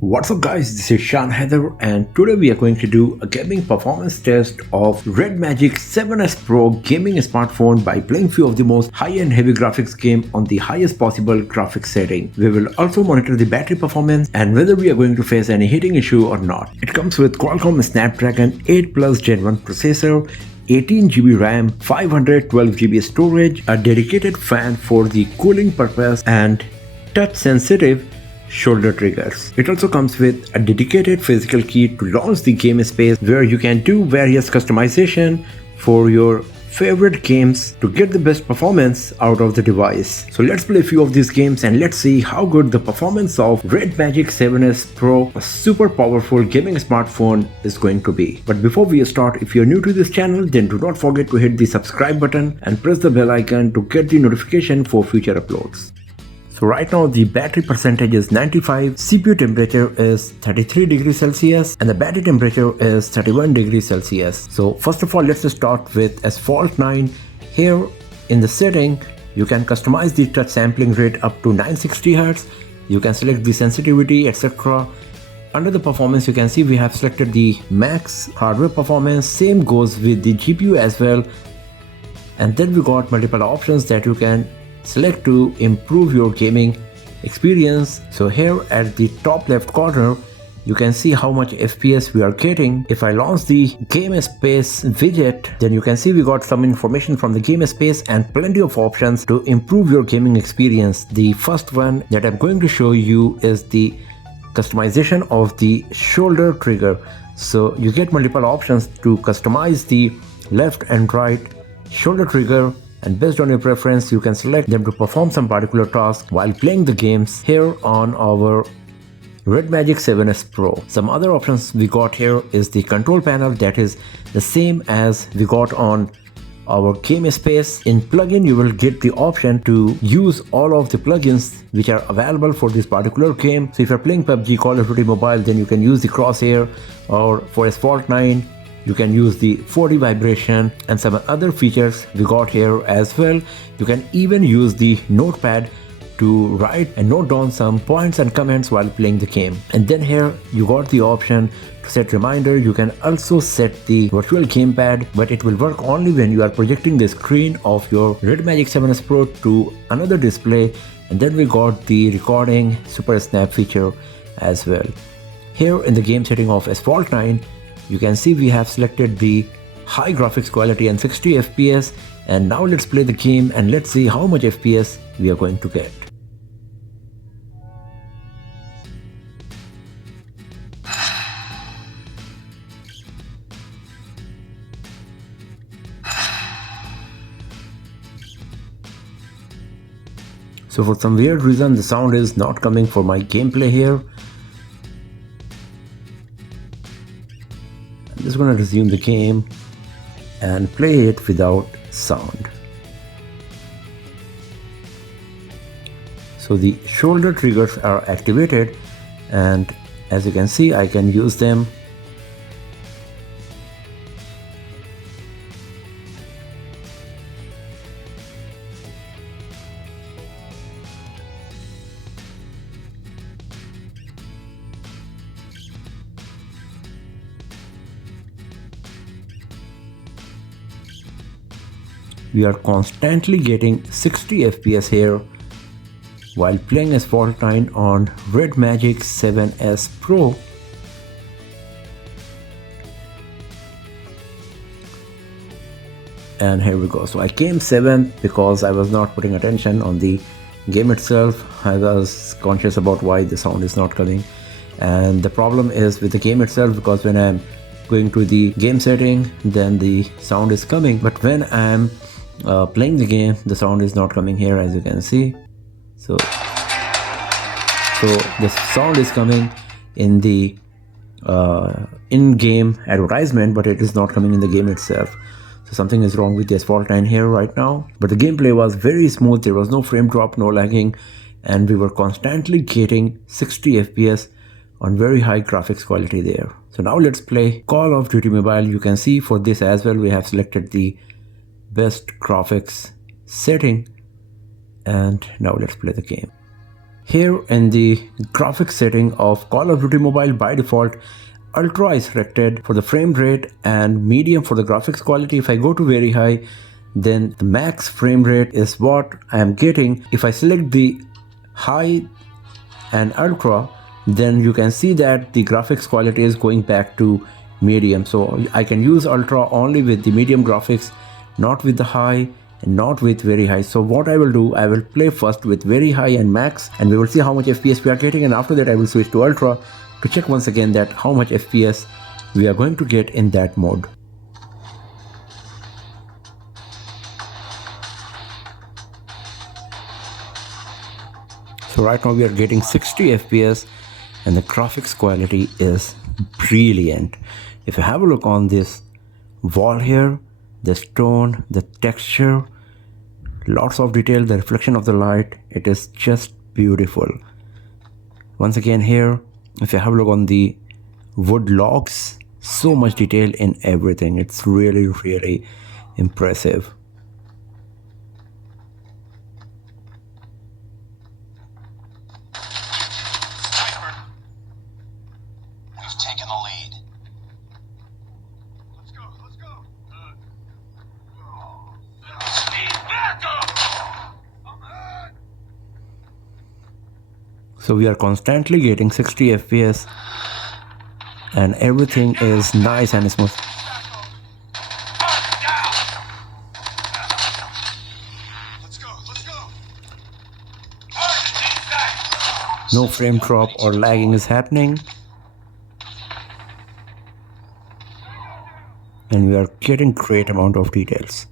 What's up guys, this is Shan Heather and today we are going to do a gaming performance test of RedMagic 7S Pro gaming smartphone by playing few of the most high-end heavy graphics game on the highest possible graphics setting. We will also monitor the battery performance and whether we are going to face any heating issue or not. It comes with Qualcomm Snapdragon 8 Plus Gen 1 processor, 18GB RAM, 512GB storage, a dedicated fan for the cooling purpose and touch-sensitive shoulder triggers. It also comes with a dedicated physical key to launch the game space where you can do various customization for your favorite games to get the best performance out of the device. So let's play a few of these games and let's see how good the performance of RedMagic 7S Pro, a super powerful gaming smartphone, is going to be. But before we start, if you're new to this channel, then do not forget to hit the subscribe button and press the bell icon to get the notification for future uploads. So right now the battery percentage is 95, CPU temperature is 33 degrees Celsius and the battery temperature is 31 degrees Celsius. So first of all, let's start with Asphalt 9. Here in the setting, you can customize the touch sampling rate up to 960 Hz. You can select the sensitivity, etc. Under the performance, you can see we have selected the max hardware performance. Same goes with the GPU as well. And then we got multiple options that you can select to improve your gaming experience. So here at the top left corner, you can see how much FPS we are getting. If I launch the game space widget, then you can see we got some information from the game space and plenty of options to improve your gaming experience. The first one that I'm going to show you is the customization of the shoulder trigger. So you get multiple options to customize the left and right shoulder trigger, and based on your preference you can select them to perform some particular task while playing the games here on our RedMagic 7S Pro. Some other options we got here is the control panel that is the same as we got on our game space. In plugin you will get the option to use all of the plugins which are available for this particular game. So if you're playing PUBG, Call of Duty Mobile, then you can use the crosshair, or for Asphalt 9 you can use the 4D vibration and some other features we got here as well. You can even use the notepad to write and note down some points and comments while playing the game. And then here you got the option to set reminder. You can also set the virtual gamepad, but it will work only when you are projecting the screen of your RedMagic 7S Pro to another display. And then we got the recording super snap feature as well. Here in the game setting of Asphalt 9, you can see we have selected the high graphics quality and 60 FPS, and now let's play the game and let's see how much FPS we are going to get. So for some weird reason the sound is not coming for my gameplay here. I'm just going to resume the game and play it without sound. So the shoulder triggers are activated and as you can see I can use them. We are constantly getting 60 FPS here while playing Asphalt 9 on RedMagic 7S Pro. And here we go. So I came 7th because I was not putting attention on the game itself. I was conscious about why the sound is not coming. And the problem is with the game itself, because when I'm going to the game setting, then the sound is coming. But when I'm playing the game, the sound is not coming here, as you can see. So the sound is coming in the in-game advertisement, but it is not coming in the game itself. So something is wrong with the Asphalt 9 here right now. But the gameplay was very smooth. There was no frame drop, no lagging, and we were constantly getting 60 FPS on very high graphics quality there. So now let's play Call of Duty Mobile. You can see for this as well we have selected the best graphics setting, and now let's play the game. Here in the graphics setting of Call of Duty Mobile, by default, Ultra is selected for the frame rate and medium for the graphics quality. If I go to very high, then the max frame rate is what I am getting. If I select the high and Ultra, then you can see that the graphics quality is going back to medium. So I can use Ultra only with the medium graphics, not with the high and not with very high. So what I will do, I will play first with very high and max, and we will see how much FPS we are getting, and after that I will switch to Ultra to check once again that how much FPS we are going to get in that mode. So right now we are getting 60 FPS and the graphics quality is brilliant. If you have a look on this wall here, the stone, the texture, lots of detail, the reflection of the light, it is just beautiful. Once again here, if you have a look on the wood logs, so much detail in everything. It's really impressive. Taken the lead. Let's go. Speed back up. So we are constantly getting 60 FPS and everything is nice and smooth. Let's go. No frame drop or lagging is happening. And we are getting great amount of details.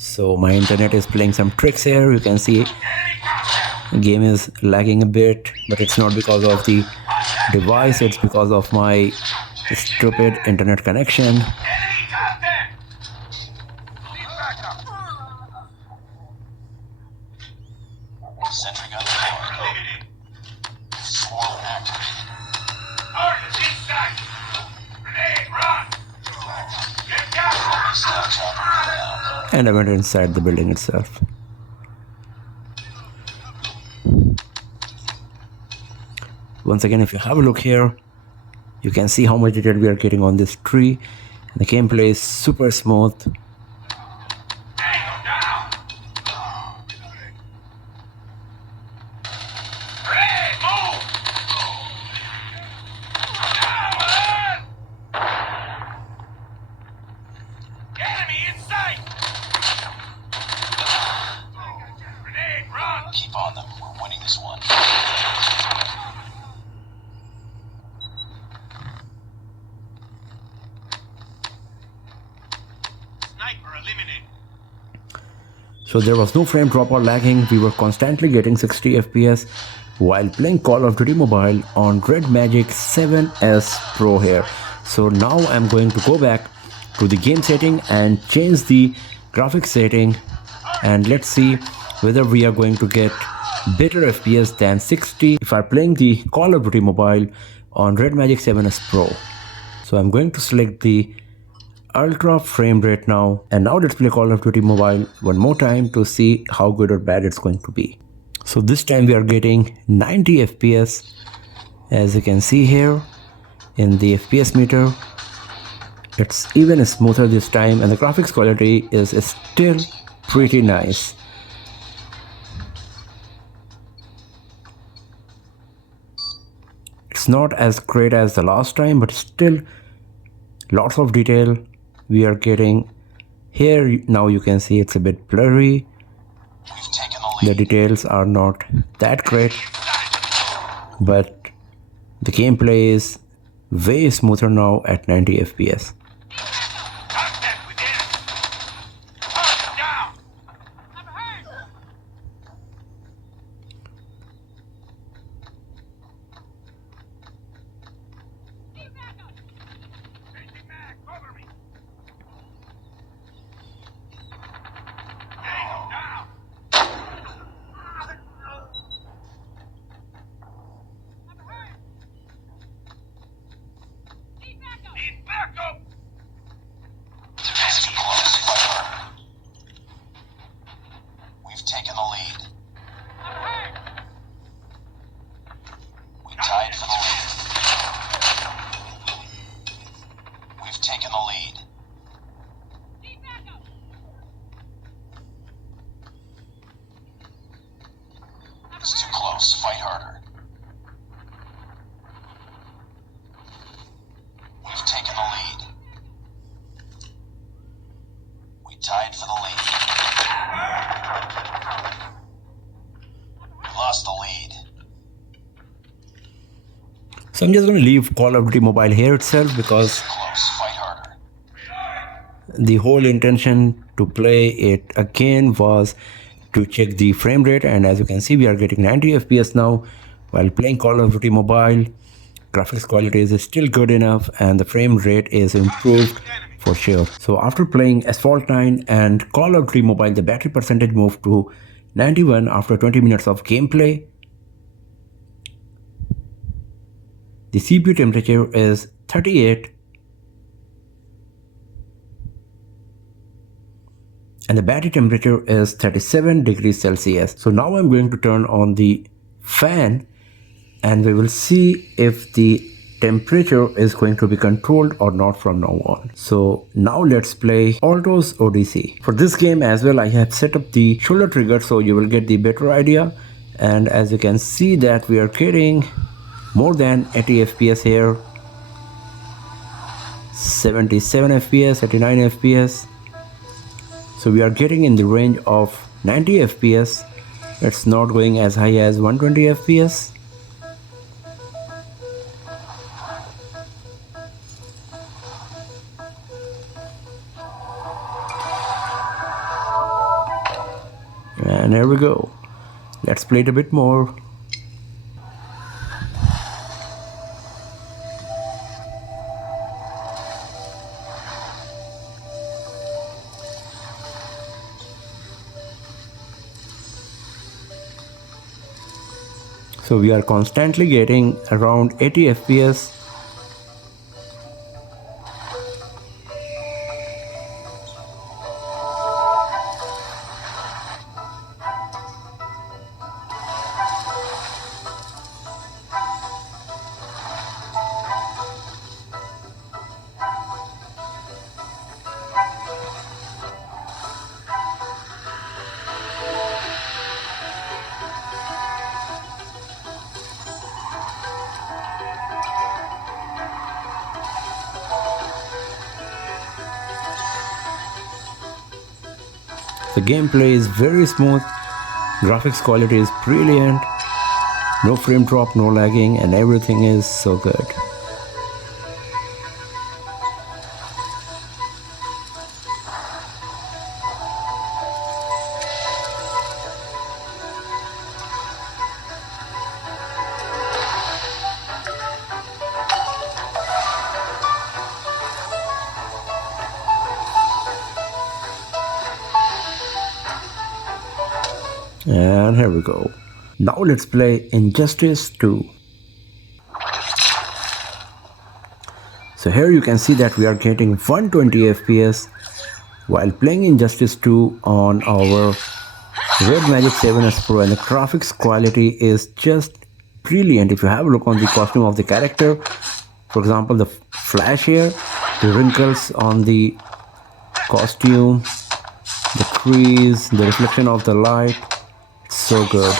So my internet is playing some tricks here. You can see the game is lagging a bit, but it's not because of the device, it's because of my stupid internet connection. Sentry gun deployed. Swarm activated. Target inside. Grenade, run. Get down. And I went inside the building itself. Once again, if you have a look here, you can see how much detail we are getting on this tree. The gameplay is super smooth. Keep on them. We're winning this one. Sniper eliminated. So there was no frame drop or lagging. We were constantly getting 60 FPS while playing Call of Duty Mobile on RedMagic 7S Pro here. So now I'm going to go back to the game setting and change the graphics setting, and let's see whether we are going to get better FPS than 60 if I'm playing the Call of Duty Mobile on RedMagic 7S Pro. So I'm going to select the ultra frame rate now, and now let's play Call of Duty Mobile one more time to see how good or bad it's going to be. So this time we are getting 90 FPS, as you can see here in the FPS meter. It's even smoother this time, and the graphics quality is still pretty nice. It's not as great as the last time, but still lots of detail we are getting here. Now you can see it's a bit blurry. The details are not that great, but the gameplay is way smoother now at 90 FPS. close. Fight harder. We've taken the lead. We tied for the lead. We lost the lead. So I'm just going to leave Call of Duty Mobile here itself because Close. Fight harder. the whole intention to play it again was to check the frame rate, and as you can see we are getting 90 FPS now while playing Call of Duty Mobile. Graphics quality is still good enough and the frame rate is improved for sure. So after playing Asphalt 9 and Call of Duty Mobile, the battery percentage moved to 91 after 20 minutes of gameplay. The CPU temperature is 38 and the battery temperature is 37 degrees Celsius. So now I'm going to turn on the fan and we will see if the temperature is going to be controlled or not from now on. So now let's play Alto's Odyssey. For this game as well, I have set up the shoulder trigger so you will get the better idea. And as you can see that we are getting more than 80 FPS here, 77 FPS, 89 FPS. So we are getting in the range of 90 FPS. It's not going as high as 120 FPS. And here we go. Let's play it a bit more. So we are constantly getting around 80 FPS. The gameplay is very smooth, graphics quality is brilliant, no frame drop, no lagging, and everything is so good. And here we go. Now let's play Injustice 2. So here you can see that we are getting 120 FPS while playing Injustice 2 on our RedMagic 7S Pro, and the graphics quality is just brilliant. If you have a look on the costume of the character, for example the flash here, the wrinkles on the costume, the crease, the reflection of the light, so good.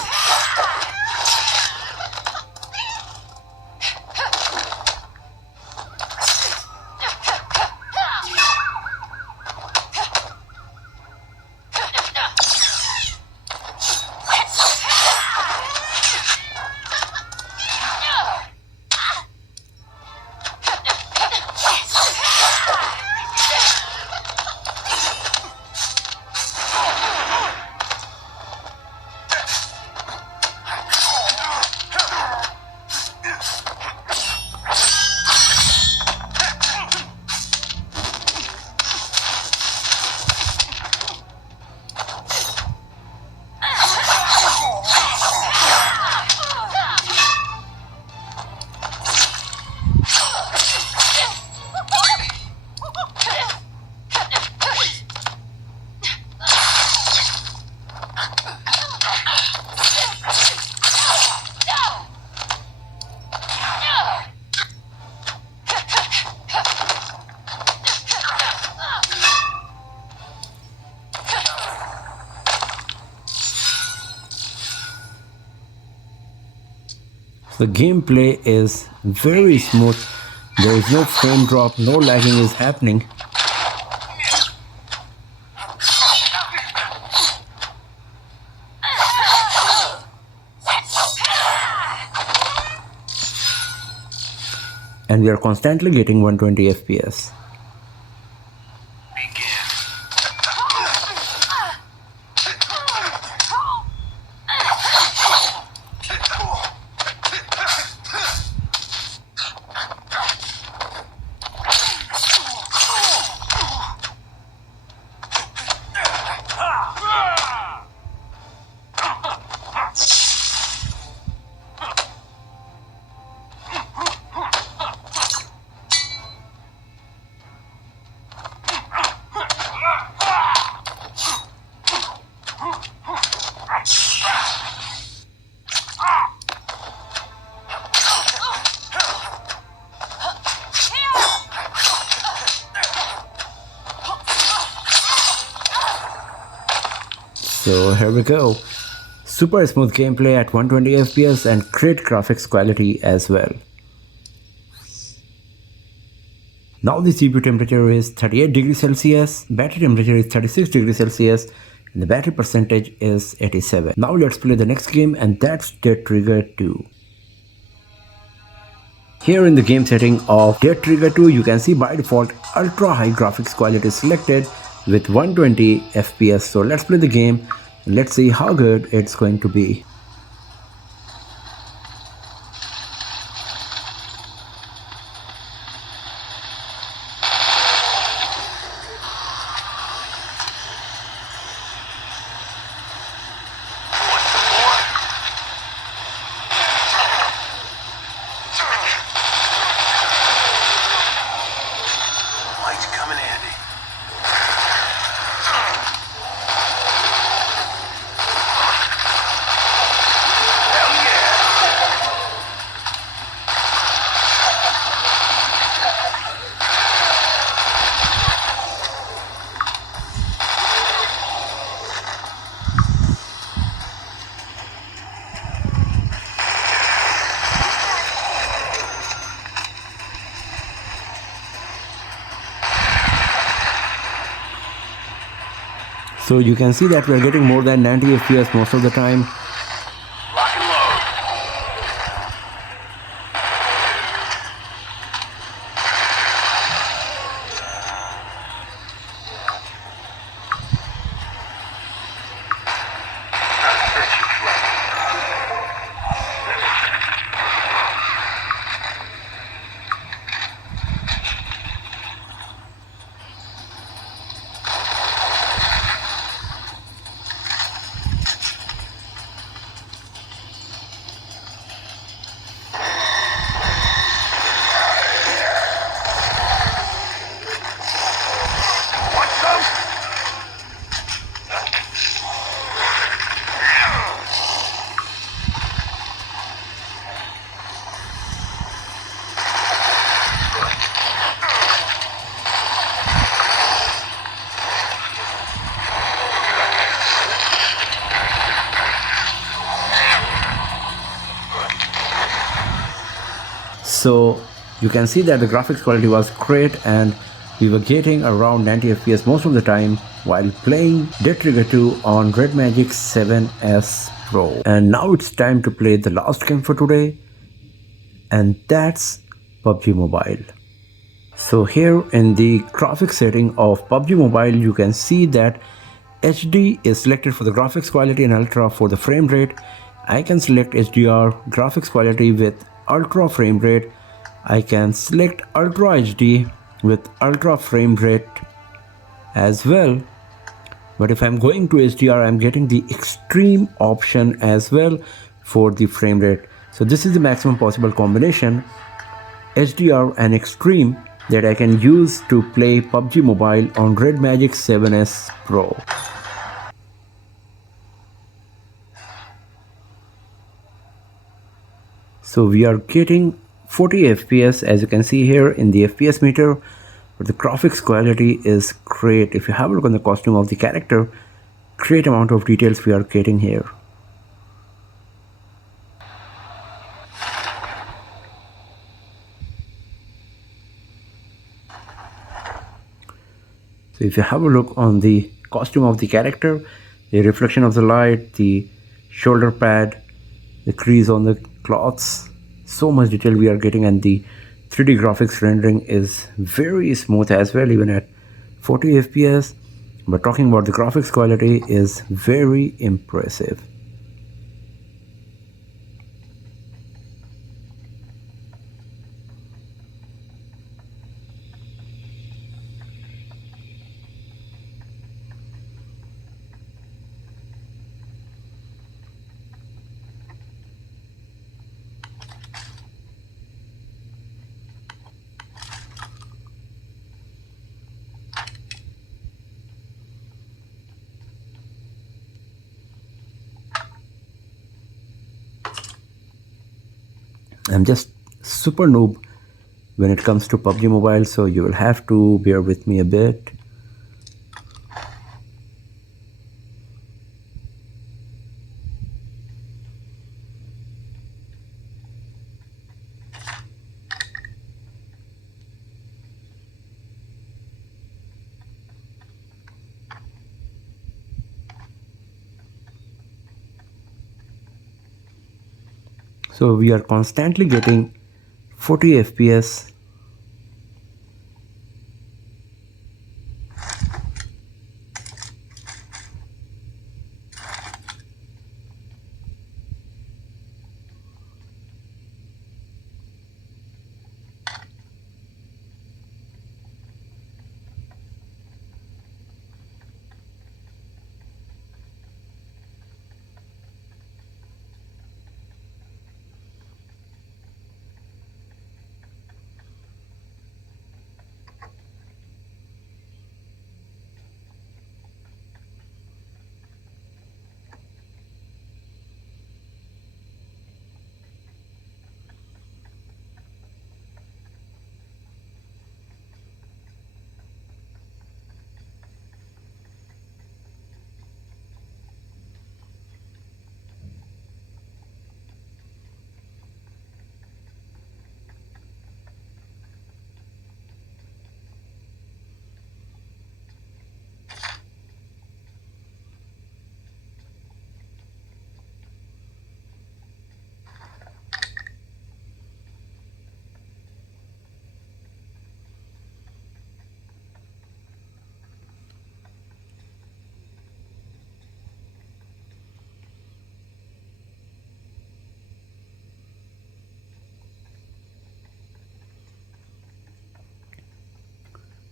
The gameplay is very smooth. There is no frame drop, no lagging is happening. And we are constantly getting 120 FPS. So here we go. Super smooth gameplay at 120 FPS and great graphics quality as well. Now the CPU temperature is 38 degrees Celsius, battery temperature is 36 degrees Celsius, and the battery percentage is 87. Now let's play the next game, and that's Dead Trigger 2. Here in the game setting of Dead Trigger 2, you can see by default ultra high graphics quality selected with 120 FPS. So let's play the game and let's see how good it's going to be. So you can see that we are getting more than 90 FPS most of the time. Lock and load. So you can see that the graphics quality was great and we were getting around 90 FPS most of the time while playing Dead Trigger 2 on RedMagic 7S Pro. And now it's time to play the last game for today, and that's PUBG Mobile. So here in the graphics setting of PUBG Mobile, you can see that HD is selected for the graphics quality and Ultra for the frame rate. I can select HDR graphics quality with Ultra frame rate. I can select Ultra HD with Ultra frame rate as well. But if I'm going to HDR, I'm getting the extreme option as well for the frame rate. So this is the maximum possible combination, HDR and extreme, that I can use to play PUBG Mobile on RedMagic 7S Pro. So we are getting 40 FPS as you can see here in the FPS meter, but the graphics quality is great. If you have a look on the costume of the character, great amount of details we are getting here. So if you have a look on the costume of the character, the reflection of the light, the shoulder pad, the crease on the cloths, so much detail we are getting, and the 3D graphics rendering is very smooth as well, even at 40 fps. But talking about the graphics quality is very impressive. I'm just super noob when it comes to PUBG Mobile, so you will have to bear with me a bit. So we are constantly getting 40 fps.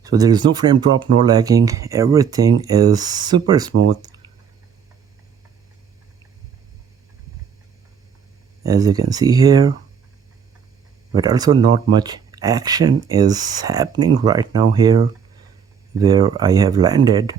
So there is no frame drop, no lagging, everything is super smooth. As you can see here, but also not much action is happening right now here where I have landed.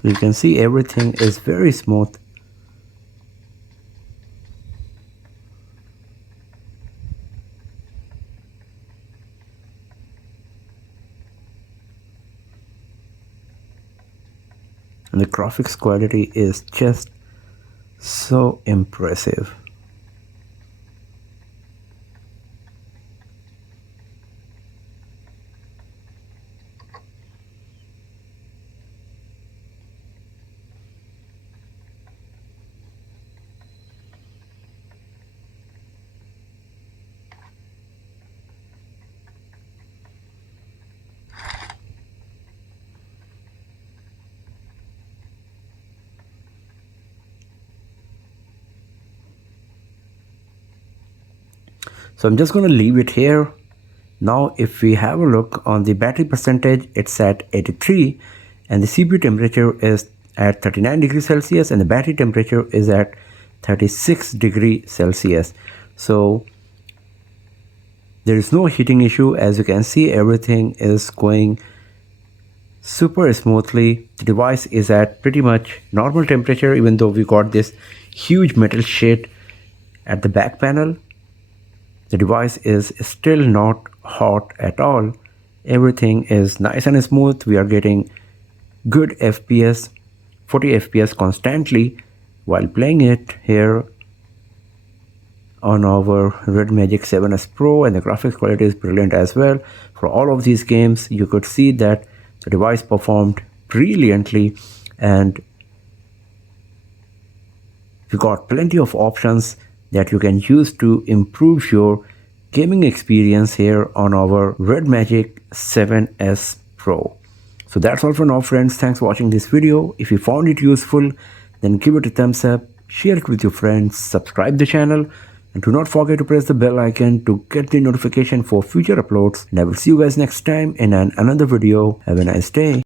So you can see everything is very smooth. And the graphics quality is just so impressive. So I'm just going to leave it here. Now if we have a look on the battery percentage, it's at 83 and the CPU temperature is at 39 degrees Celsius and the battery temperature is at 36 degrees Celsius. So there is no heating issue. As you can see, everything is going super smoothly. The device is at pretty much normal temperature, even though we got this huge metal shade at the back panel. The device is still not hot at all. Everything is nice and smooth. We are getting good FPS, 40 FPS constantly while playing it here on our RedMagic 7S Pro, and the graphics quality is brilliant as well. For all of these games, you could see that the device performed brilliantly, and you got plenty of options that you can use to improve your gaming experience here on our RedMagic 7S Pro. So that's all for now, friends. Thanks for watching this video. If you found it useful, then give it a thumbs up, share it with your friends, subscribe the channel, and do not forget to press the bell icon to get the notification for future uploads. And I will see you guys next time in another video. Have a nice day.